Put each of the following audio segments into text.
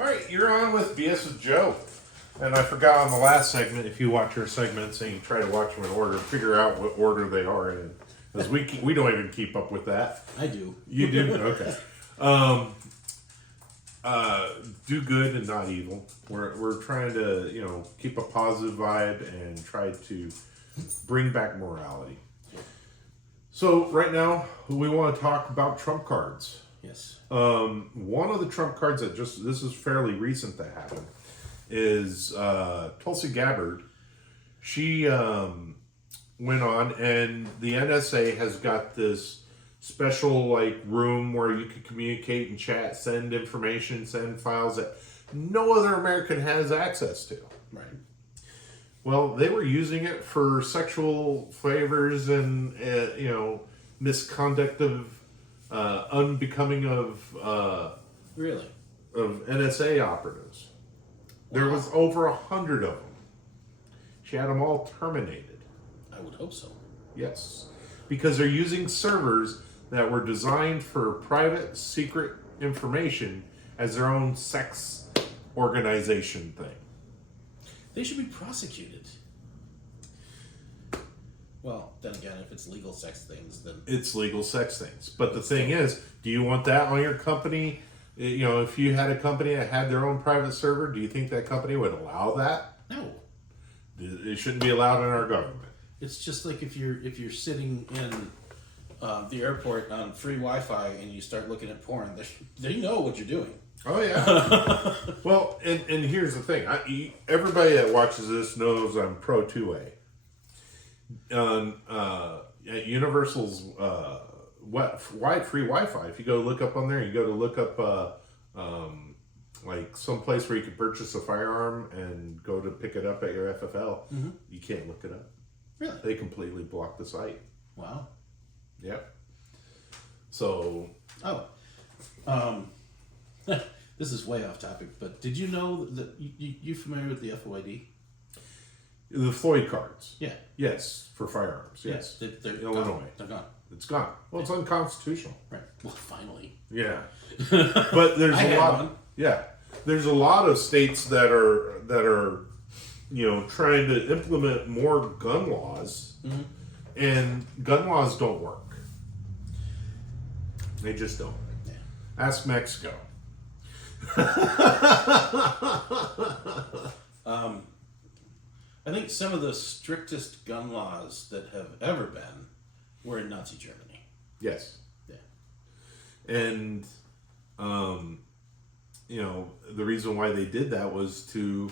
All right, you're on with BS with Joe. And I forgot on the last segment, if you watch your segments and you try to watch them in order, figure out what order they are in. Because we don't even keep up with that. I do. You do? Okay. Do good and not evil. We're trying to, keep a positive vibe and try to bring back morality. So right now, we want to talk about trump cards. Yes. One of the trump cards that this is fairly recent that happened, is Tulsi Gabbard. She went on, and the NSA has got this special room where you can communicate and chat, send information, send files that no other American has access to. Right. Well, they were using it for sexual favors and misconduct of unbecoming of Really? of NSA operatives. There was over 100 of them. She had them all terminated. I would hope so. Yes. Because they're using servers that were designed for private, secret information as their own sex organization thing. They should be prosecuted. Well, then again, if it's legal sex things, then... It's legal sex things. But the thing is, do you want that on your company? If you had a company that had their own private server, do you think that company would allow that? No. It shouldn't be allowed in our government. It's just like if you're sitting in the airport on free Wi-Fi and you start looking at porn, they know what you're doing. Oh, yeah. Well, and here's the thing. Everybody that watches this knows I'm pro 2A. At Universal's wide free Wi-Fi, if you go look up on there, you go to look up some place where you can purchase a firearm and go to pick it up at your FFL, you can't look it up. Really? They completely block the site. Wow. Yep. So... this is way off topic, but did you know that you familiar with the FOID? The Floyd cards. Yeah. Yes, for firearms. Yes. They're Illinois. gone. They're gone. It's gone. Well, it's unconstitutional. Right. Well, finally. Yeah. But there's I a had lot. one. Yeah. There's a lot of states that are trying to implement more gun laws, and gun laws don't work. They just don't. Yeah. Ask Mexico. I think some of the strictest gun laws that have ever been were in Nazi Germany. Yes. Yeah. And, the reason why they did that was to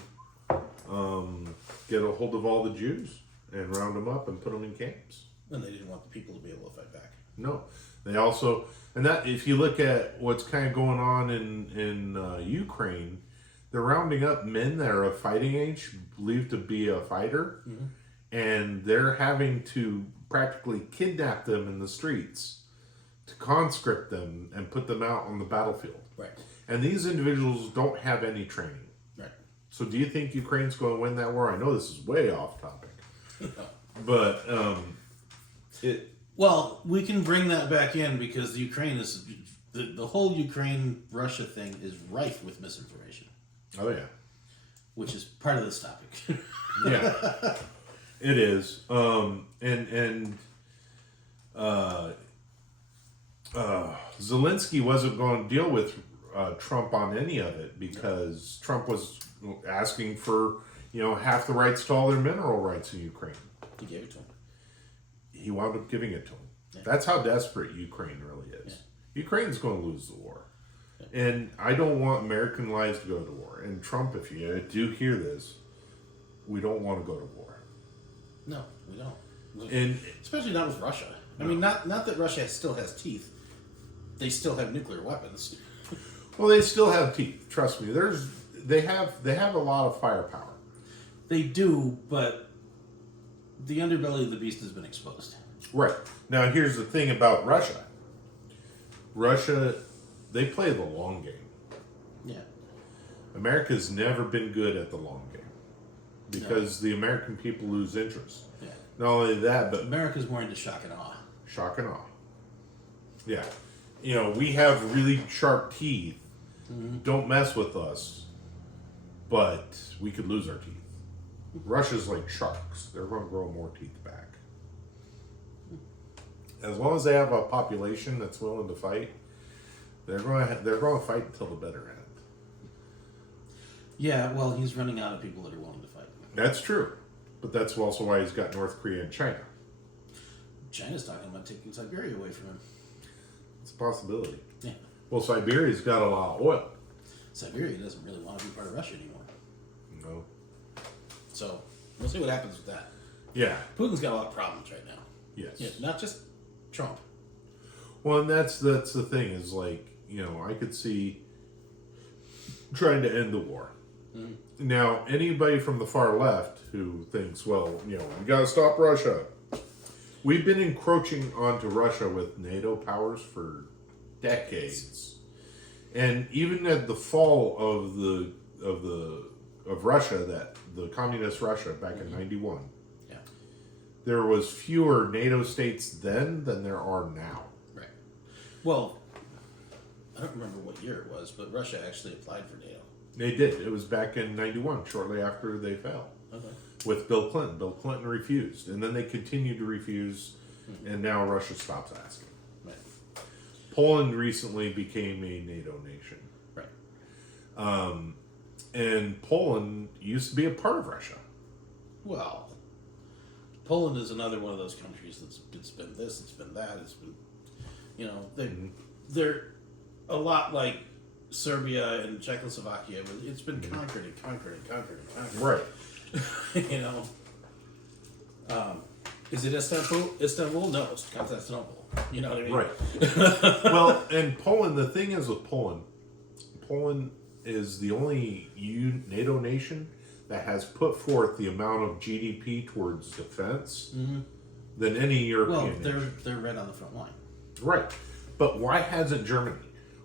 get a hold of all the Jews and round them up and put them in camps. And they didn't want the people to be able to fight back. No. They also, and that if you look at what's kind of going on in Ukraine, they're rounding up men that are of fighting age, believed to be a fighter, and they're having to practically kidnap them in the streets to conscript them and put them out on the battlefield. Right. And these individuals don't have any training. Right. So do you think Ukraine's going to win that war? I know this is way off topic. But Well, we can bring that back in because the Ukraine is... The whole Ukraine-Russia thing is rife with misinformation. Oh, yeah. Which is part of this topic. Yeah. It is. Zelensky wasn't going to deal with Trump on any of it because Trump was asking for, half the rights to all their mineral rights in Ukraine. He gave it to him. He wound up giving it to him. Yeah. That's how desperate Ukraine really is. Yeah. Ukraine's going to lose the war. Yeah. And I don't want American lives to go to war. And Trump, if you do hear this, we don't want to go to war. No, we don't. And especially not with Russia. No. I mean, not that Russia still has teeth. They still have nuclear weapons. Well, they still have teeth. Trust me. They have a lot of firepower. They do, but the underbelly of the beast has been exposed. Right. Now, here's the thing about Russia. Russia, they play the long game. Yeah. America's never been good at the long game because the American people lose interest. Yeah. Not only that, but America's more into shock and awe. Shock and awe. Yeah. We have really sharp teeth don't mess with us, but we could lose our teeth. Russia's like sharks; they're going to grow more teeth back. As long as they have a population that's willing to fight, they're going to fight until the bitter end. Yeah, well, he's running out of people that are willing to fight. That's true, but that's also why he's got North Korea and China. China's talking about taking Siberia away from him. It's a possibility. Yeah. Well, Siberia's got a lot of oil. Siberia doesn't really want to be part of Russia anymore. No. So, we'll see what happens with that. Yeah. Putin's got a lot of problems right now. Yes. Yeah, not just Trump. Well, and that's the thing is like, I could see trying to end the war. Mm-hmm. Now, anybody from the far left who thinks, well, we got to stop Russia. We've been encroaching onto Russia with NATO powers for decades. And even at the fall of Russia, that the communist Russia back in '91, there was fewer NATO states then than there are now. Right. Well, I don't remember what year it was, but Russia actually applied for NATO. They did. It was back in '91, shortly after they fell. Okay. With Bill Clinton. Bill Clinton refused, and then they continued to refuse, and now Russia stops asking. Right. Poland recently became a NATO nation. Right. And Poland used to be a part of Russia. Well, Poland is another one of those countries it's been this, it's been that, it's been, they're a lot like Serbia and Czechoslovakia. It's been conquered and conquered and conquered and conquered. Right. Is it Istanbul? Istanbul? No, it's Constantinople. You know what I mean? Right. Well, and Poland, the thing is with Poland is the only NATO nation that has put forth the amount of GDP towards defense than any European nation. They're right on the front line. Right. But why hasn't Germany?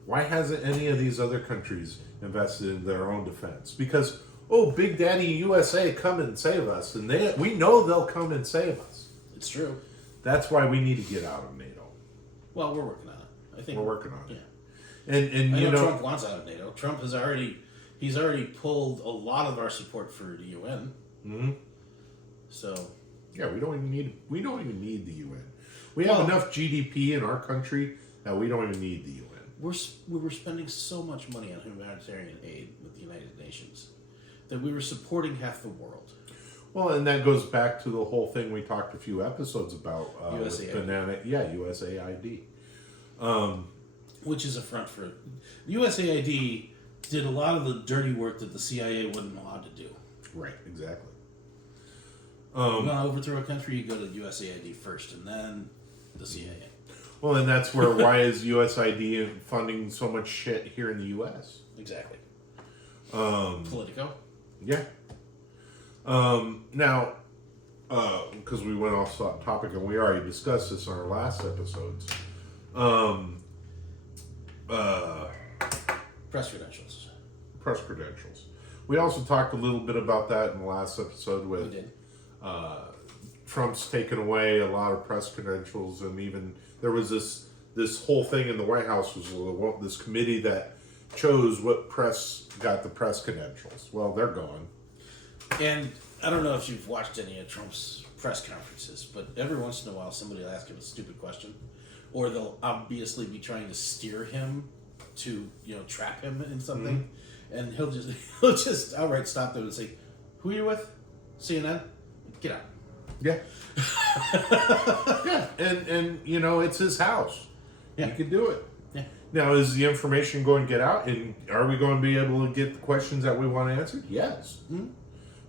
Why hasn't any of these other countries invested in their own defense? Because, Big Daddy USA, come and save us. And we know they'll come and save us. It's true. That's why we need to get out of NATO. Well, we're working on it. I think we're working on it. Yeah. And I know Trump wants out of NATO. Trump has already pulled a lot of our support for the UN. Mm-hmm. So yeah, we don't even need the UN. We have enough GDP in our country that we don't even need the UN. We were spending so much money on humanitarian aid with the United Nations that we were supporting half the world. Well, and that goes back to the whole thing we talked a few episodes about. USAID. USAID. Which is a front for USAID did a lot of the dirty work that the CIA wasn't allowed to do. Right, exactly. You want to overthrow a country, you go to USAID first, and then the CIA. Well, and that's why is USAID funding so much shit here in the U.S.? Exactly. Politico. Yeah. Now, because we went off topic and we already discussed this on our last episodes. Press credentials. Press credentials. We also talked a little bit about that in the last episode with We did. Trump's taken away a lot of press credentials, and even there was this whole thing in the White House was this committee that chose what press got the press credentials. Well, they're gone. And I don't know if you've watched any of Trump's press conferences, but every once in a while somebody will ask him a stupid question, or they'll obviously be trying to steer him to trap him in something, and he'll just outright stop them and say, "Who are you with? CNN? Get out." Yeah. Yeah, and it's his house. Yeah. He can do it. Yeah. Now, is the information going to get out, and are we going to be able to get the questions that we want answered? Yes. Mm-hmm.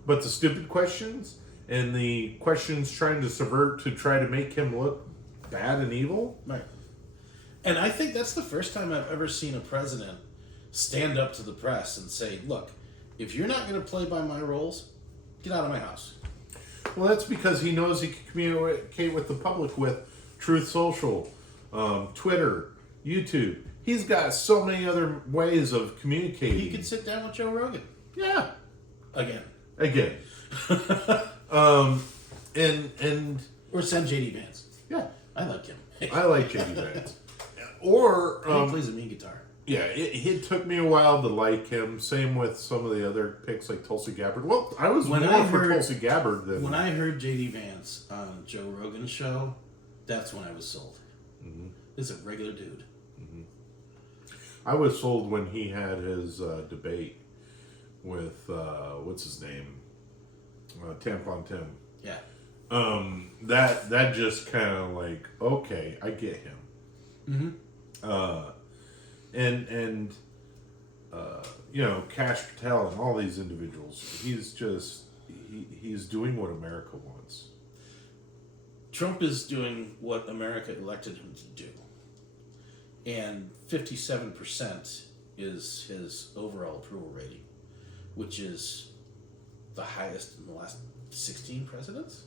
But the stupid questions and the questions trying to subvert to try to make him look bad and evil? Right. And I think that's the first time I've ever seen a president stand up to the press and say, "Look, if you're not going to play by my rules, get out of my house." Well, that's because he knows he can communicate with the public with Truth Social, Twitter, YouTube. He's got so many other ways of communicating. He could sit down with Joe Rogan. Yeah. Again. And or send JD Vance. Yeah. I like him. I like JD Vance. Or he plays a mean guitar. Yeah, it took me a while to like him. Same with some of the other picks like Tulsi Gabbard. Well, I was When more I for heard- Tulsi Gabbard than When I heard J.D. Vance on Joe Rogan's show, that's when I was sold. This is a regular dude. I was sold when he had his debate with what's his name, Tampon Tim. Yeah. That just kind of like, okay, I get him. And you know, Kash Patel and all these individuals, he's doing what America wants. Trump is doing what America elected him to do. And 57% is his overall approval rating, which is the highest in the last 16 presidents.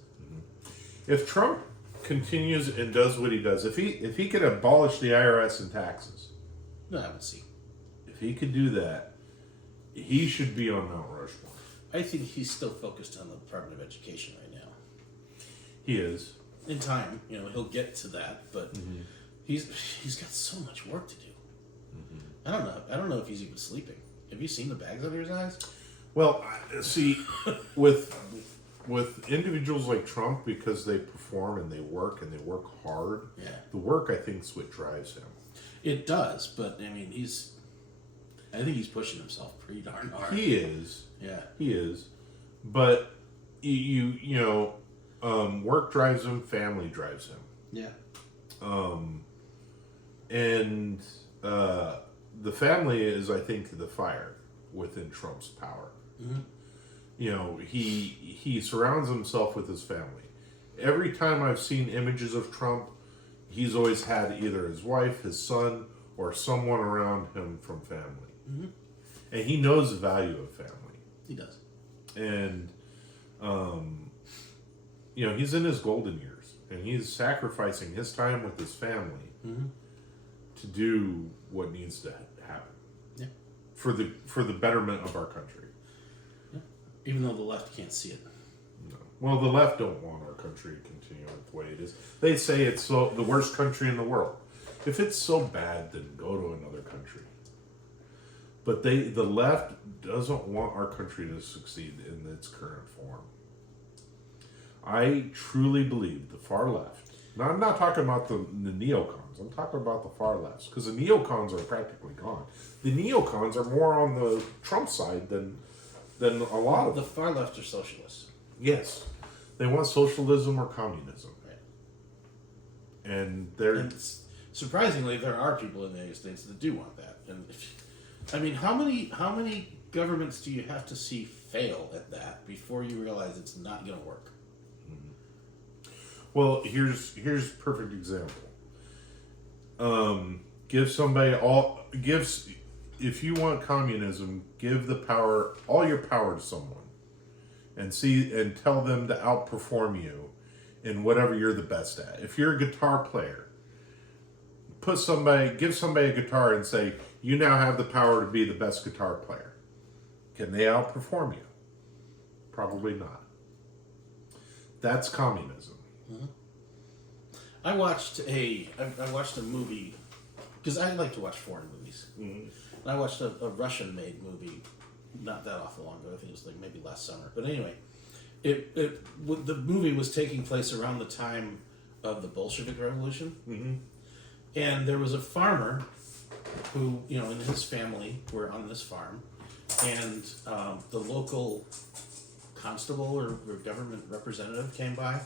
If Trump continues and does what he does, if he could abolish the IRS and taxes, No, I would see. if he could do that, he should be on Mount Rushmore. I think he's still focused on the Department of Education right now. He is. In time, you know, he'll get to that, but he's got so much work to do. I don't know if he's even sleeping. Have you seen the bags under his eyes? Well, see, with individuals like Trump, because they perform and they work hard. Yeah. The work, I think, is what drives him. It does, but I mean, I think he's pushing himself pretty darn hard. He is. Yeah. He is. But you know, work drives him. Family drives him. Yeah. And the family is, I think, the fire within Trump's power. You know, he surrounds himself with his family. Every time I've seen images of Trump, he's always had either his wife, his son, or someone around him from family. And he knows the value of family. He does. And, you know, he's in his golden years. And he's sacrificing his time with his family to do what needs to happen. Yeah. For the betterment of our country. Yeah. Even though the left can't see it. No. Well, the left don't want our country to continue the way it is. They say it's the worst country in the world. If it's so bad, then go to another country. But the left doesn't want our country to succeed in its current form. I truly believe the far left. Now, I'm not talking about the neocons. I'm talking about the far lefts, because the neocons are practically gone. The neocons are more on the Trump side than a lot of The them. far left are socialists. Yes, they want socialism or communism, Right. and they're And surprisingly, there are people in the United States that do want that. And I mean, how many governments do you have to see fail at that before you realize it's not going to work? well. Here's perfect example. Give somebody if you want communism, give all your power to someone, and tell them to outperform you in whatever you're the best at. If you're a guitar player, give somebody a guitar and say, you now have the power to be the best guitar player. Can they outperform you? Probably not. That's communism. I watched a movie because I like to watch foreign movies. And I watched a Russian-made movie not that awful long ago. I think it was like maybe last summer. But anyway, the movie was taking place around the time of the Bolshevik Revolution, and there was a farmer who, you know, and his family were on this farm, and the local constable or government representative came by,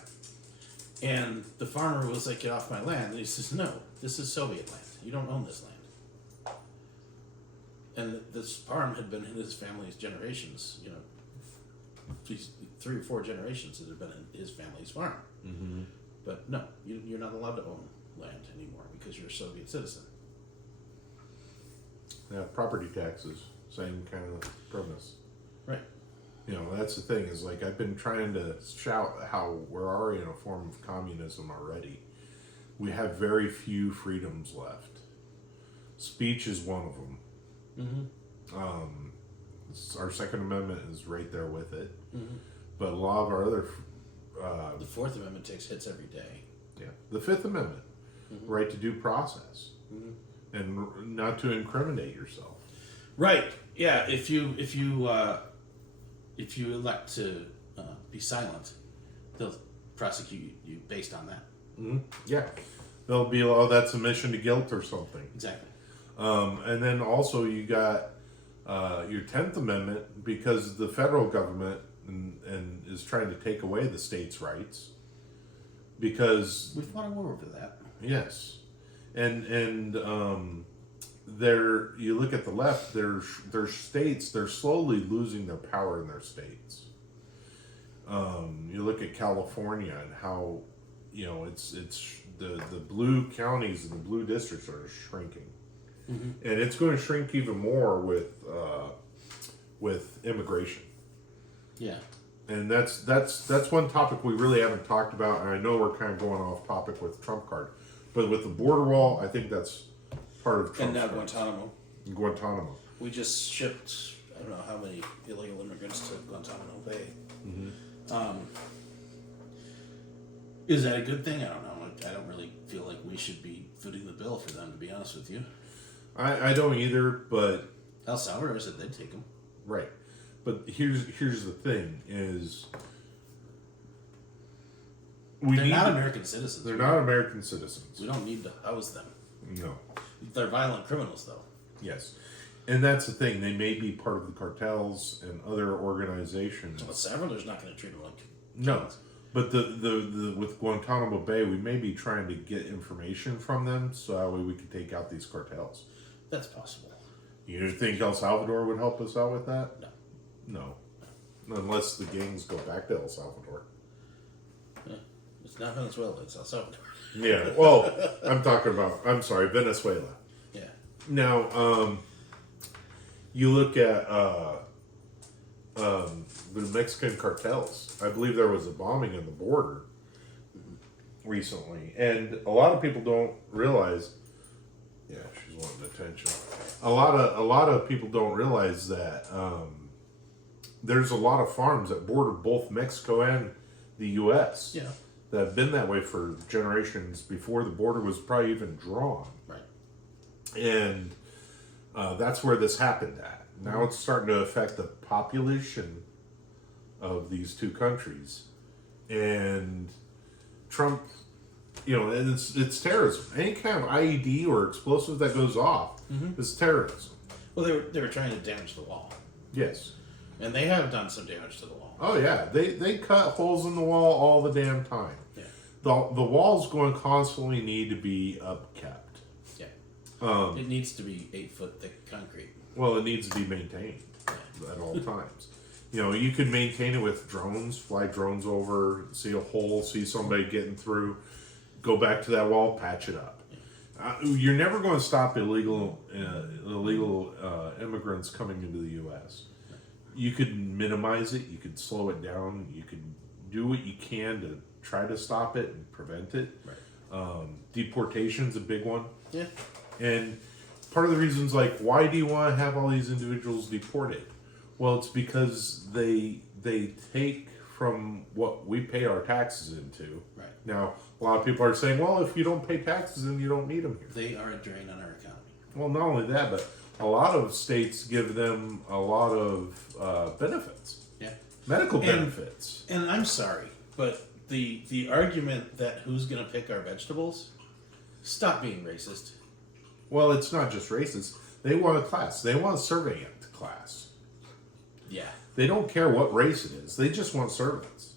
and the farmer was like, "Get off my land!" And he says, "No, this is Soviet land. You don't own this land." And this farm had been in his family's generations, you know, 3 or 4 generations that had been in his family's farm. But no, you're not allowed to own land anymore because you're a Soviet citizen. Yeah, property taxes, same kind of premise. Right. You know, that's the thing, is like I've been trying to shout how we're already in a form of communism already. We have very few freedoms left. Speech is one of them. Our Second Amendment is right there with it. But a lot of our other... The Fourth Amendment takes hits every day. yeah, the Fifth Amendment, right to due process. and not to incriminate yourself. Right. Yeah. If you elect to be silent, they'll prosecute you based on that. Mm-hmm. Yeah, they'll be, oh, that's admission to guilt or something. Exactly. And then also you got your 10th Amendment, because the federal government and is trying to take away the states' rights. Because We fought a war over that. yes, and you look at the left, their states, they're slowly losing their power in their states. You look at California and how, it's the blue counties and the blue districts are shrinking, and it's going to shrink even more with immigration. Yeah. And that's one topic we really haven't talked about, and I know we're kind of going off topic with Trump card, but with the border wall, I think that's part of Trump's And now card. Guantanamo. Guantanamo. We just shipped, I don't know how many illegal immigrants to Guantanamo Bay. Is that a good thing? I don't know. I don't really feel like we should be footing the bill for them, to be honest with you. I don't either, but El Salvador said they'd take them. right. But here's the thing: is They're not American citizens. They're not American citizens. We don't need to house them. No. They're violent criminals, though. Yes, and that's the thing. They may be part of the cartels and other organizations. El Salvador's not going to treat them like No, but the with Guantanamo Bay, we may be trying to get information from them so that way we could take out these cartels. That's possible. You think El Salvador would help us out with that? No. No, unless the gangs go back to El Salvador. Yeah. It's not Venezuela, it's El Salvador. Yeah, well, I'm sorry, Venezuela. Yeah. Now, you look at the Mexican cartels. I believe there was a bombing in the border recently, and a lot of people don't realize. Yeah, she's wanting attention. A lot of people don't realize that there's a lot of farms that border both Mexico and the U.S. Yeah. that have been that way for generations before the border was probably even drawn. Right. And that's where this happened at. Now it's starting to affect the population of these two countries. And Trump, and it's terrorism. Any kind of IED or explosive that goes off is terrorism. Well, they were trying to damage the wall. Yes. And they have done some damage to the wall. Oh, yeah. They cut holes in the wall all the damn time. Yeah. The wall's going to constantly need to be upkept. Yeah. It needs to be 8-foot thick concrete. Well, it needs to be maintained at all times. You could maintain it with drones, fly drones over, see a hole, see somebody getting through, go back to that wall, patch it up. You're never going to stop illegal immigrants coming into the U.S. You could minimize it, you could slow it down, you could do what you can to try to stop it and prevent it. Right. Deportation's a big one. Yeah. And part of the reasons, like, why do you want to have all these individuals deported? Well, it's because they take from what we pay our taxes into. Right. Now, a lot of people are saying, well, if you don't pay taxes, then you don't need them here. They are a drain on our economy. Well, not only that, but a lot of states give them a lot of benefits. Yeah. Medical benefits. And I'm sorry, but the argument that who's going to pick our vegetables, stop being racist. Well, it's not just racist. They want a class. They want a servant class. Yeah. They don't care what race it is. They just want servants.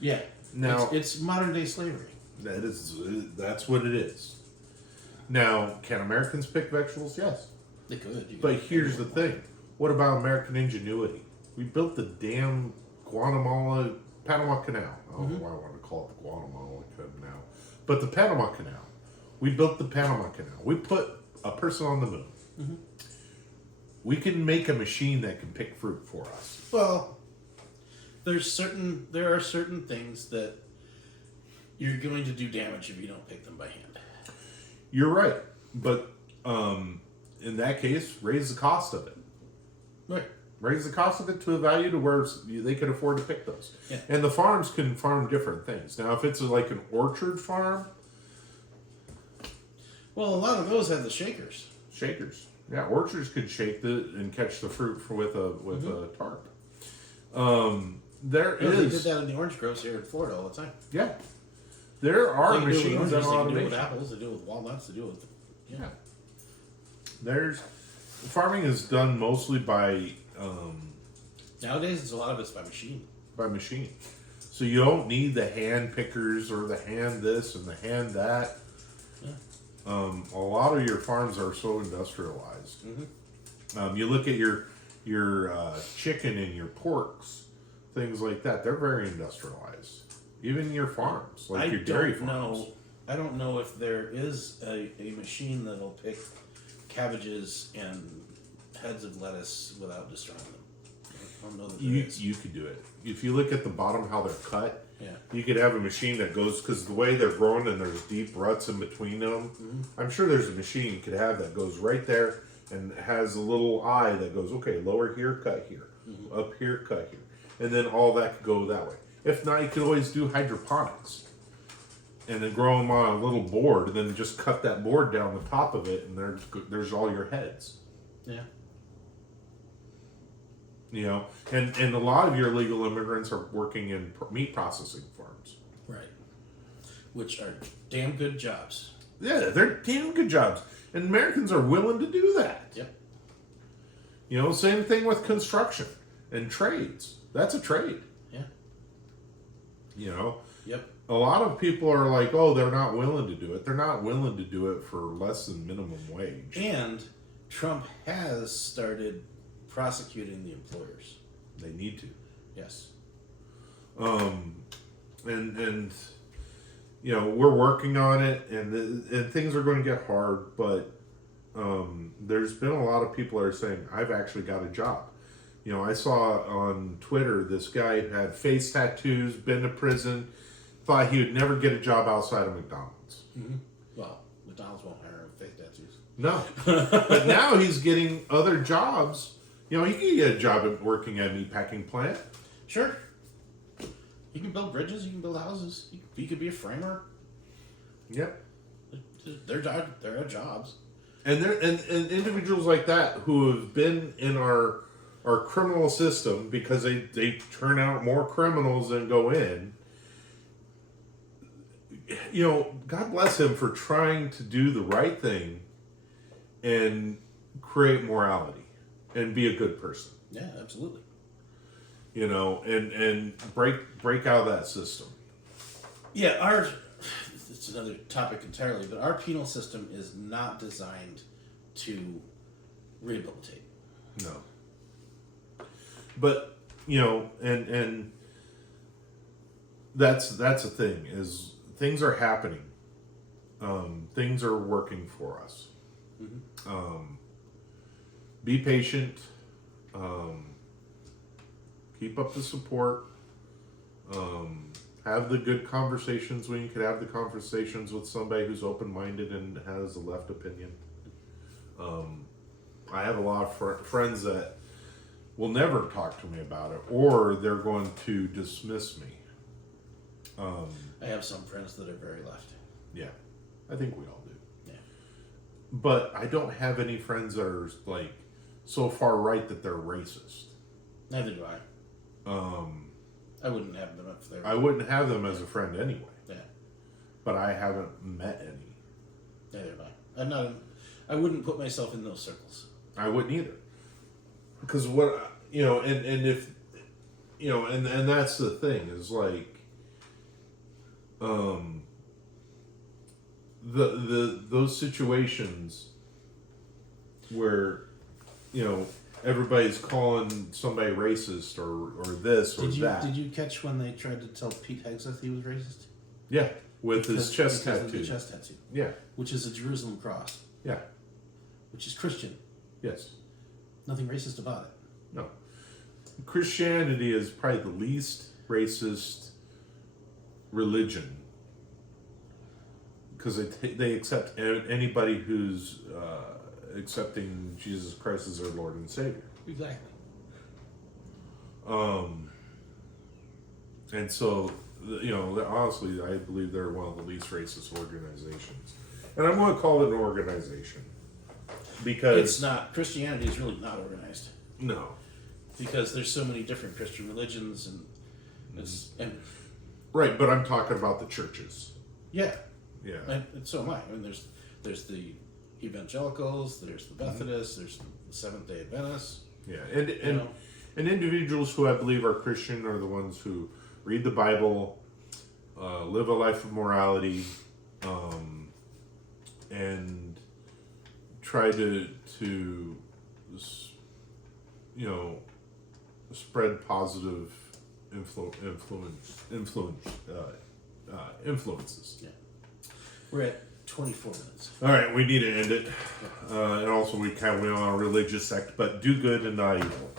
Yeah. Now it's modern day slavery. That's what it is. Now, can Americans pick vegetables? Yes. They could. But here's the thing. What about American ingenuity? We built the damn Panama Canal. I don't know why I wanted to call it the Guatemala Canal. But the Panama Canal. We built the Panama Canal. We put a person on the moon. Mm-hmm. We can make a machine that can pick fruit for us. Well, there are certain things that you're going to do damage if you don't pick them by hand. You're right. But in that case, raise the cost of it. Right. Raise the cost of it to a value to where they can afford to pick those. Yeah. And the farms can farm different things. Now, if it's like an orchard farm... Well, a lot of those have the shakers. Shakers. Yeah, orchards could shake and catch the fruit with a tarp. There Yeah, they did is, that in the orange groves here in Florida all the time. yeah, there are They can do it with machines and oranges, they can do it automation. with apples, they do it with walnuts, they do it with Yeah. There's farming is done mostly by Nowadays, it's a lot of it's by machine. machine. So you don't need the hand pickers or the hand this and the hand that. Yeah. A lot of your farms are so industrialized. You look at your chicken and your porks, things like that. They're very industrialized. Even your farms, like your dairy farms. I don't know if there is a machine that'll pick cabbages and heads of lettuce without destroying them. I don't know that there is. You could do it. If you look at the bottom how they're cut, Yeah. you could have a machine that goes, because the way they're growing and there's deep ruts in between them, I'm sure there's a machine you could have that goes right there and has a little eye that goes, okay, lower here, cut here, up here, cut here, and then all that could go that way. If not, you could always do hydroponics and then grow them on a little board, and then just cut that board down the top of it, and there's all your heads. Yeah. You know, and a lot of your illegal immigrants are working in meat processing farms. Right. Which are damn good jobs. Yeah, they're damn good jobs, and Americans are willing to do that. Yep. You know, same thing with construction and trades. That's a trade. Yeah. You know, Yep. a lot of people are like, oh, they're not willing to do it. They're not willing to do it for less than minimum wage. And Trump has started prosecuting the employers. They need to. Yes. And you know, we're working on it, and things are going to get hard, but there's been a lot of people that are saying, I've actually got a job. You know, I saw on Twitter this guy who had face tattoos, been to prison, thought he would never get a job outside of McDonald's. Well, McDonald's won't hire fake tattoos. No. But now he's getting other jobs. You know, he can get a job at working at a meatpacking plant. Sure. You can build bridges. You can build houses. You could be a framer. Yep. They're jobs. And individuals like that who have been in our criminal system because they turn out more criminals than go in. You know, God bless him for trying to do the right thing and create morality and be a good person. Yeah, absolutely. You know, and break out of that system. Yeah, it's another topic entirely, but our penal system is not designed to rehabilitate. No. But, you know, and that's the thing, is things are happening. Things are working for us. Be patient. Keep up the support. Have the good conversations when you could have the conversations with somebody who's open-minded and has a left opinion. I have a lot of friends that will never talk to me about it, or they're going to dismiss me. I have some friends that are very left. Yeah, I think we all do. Yeah. But I don't have any friends that are like so far right that they're racist. Neither do I. I wouldn't have them if they were. I wouldn't have them as a friend anyway. Yeah. But I haven't met any. Neither do I. I'm not. I wouldn't put myself in those circles. I wouldn't either. Because what, you know, and if, you know, and that's the thing, is like, those situations where, you know, everybody's calling somebody racist or this or that. Did you catch when they tried to tell Pete Hegseth he was racist? Yeah, with his chest because of tattoo. the chest tattoo. Yeah, Which is a Jerusalem cross, yeah, which is Christian. yes. Nothing racist about it. No. Christianity is probably the least racist religion because they accept anybody who's accepting Jesus Christ as their Lord and Savior. Exactly. And so, you know, honestly, I believe they're one of the least racist organizations. And I'm going to call it an organization because It's not. Christianity is really not organized no, because there's so many different Christian religions and right. But I'm talking about the churches. yeah, Yeah, and so am I. I mean, there's the evangelicals, there's the Methodists, there's the Seventh Day Adventists. yeah, You know? and individuals who I believe are Christian are the ones who read the Bible, live a life of morality, and try to spread positive influences. Yeah. We're at 24 minutes. All right, we need to end it, and also we went on a religious sect, but do good and not evil.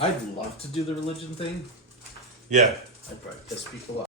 I'd love to do the religion thing. Yeah. I'd probably piss people off.